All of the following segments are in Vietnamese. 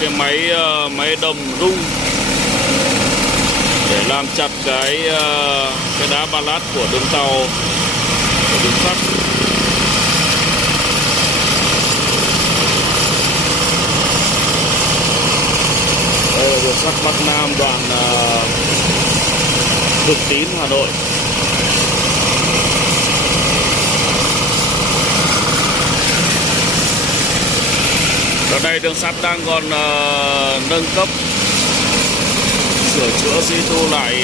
cái máy đầm rung để làm chặt cái đá ba lát của đường tàu, của đường sắt. Đây là đường sắt Bắc Nam đoạn Thường Tín, Hà Nội. Ở đây đường sắt đang còn nâng cấp, sửa chữa duy tu lại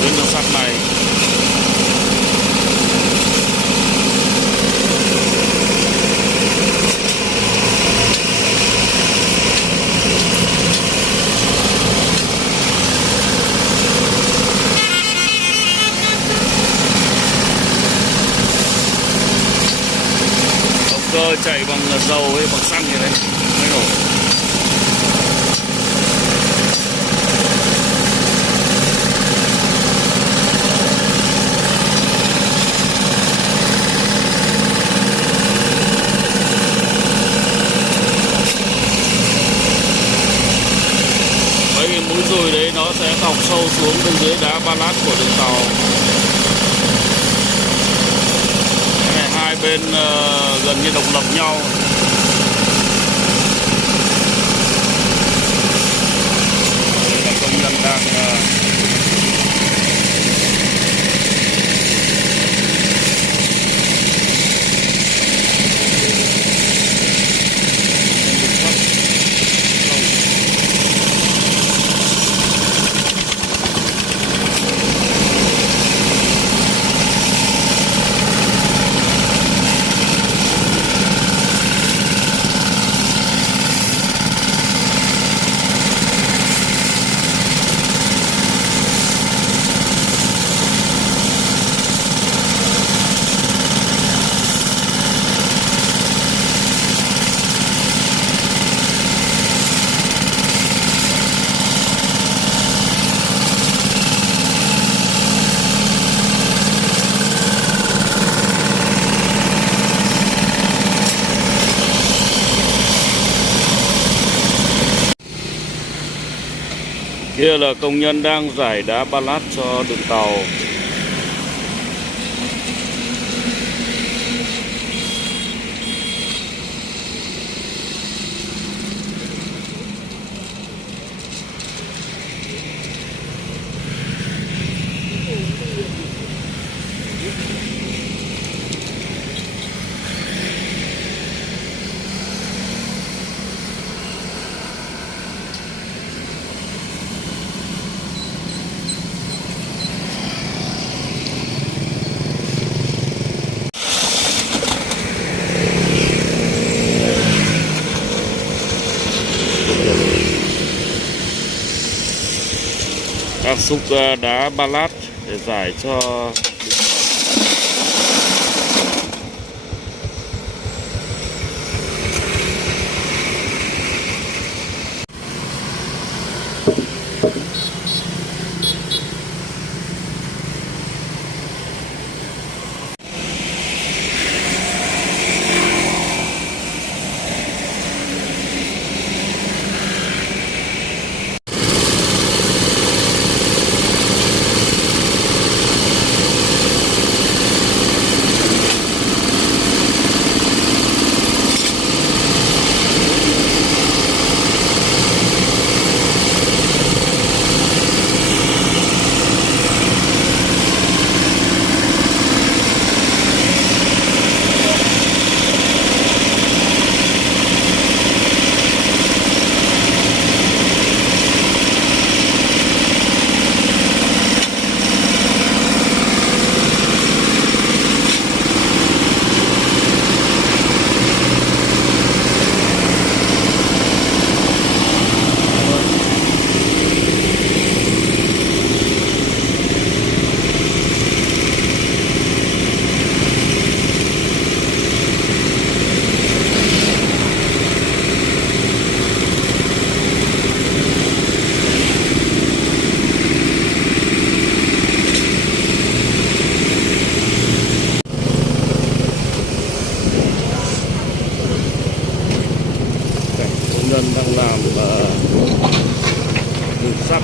tuyến đường sắt này. Động cơ chạy bằng dầu hay bằng xăng gì đấy mới nổ. Mấy mũi dùi đấy nó sẽ thọc sâu xuống bên dưới đá ba lát của đường tàu. Cái này hai bên gần như độc lập nhau. Đây là công nhân đang kia là công nhân đang rải đá ba lát cho đường tàu. Áp xúc đá ba lát để rải cho đường sắt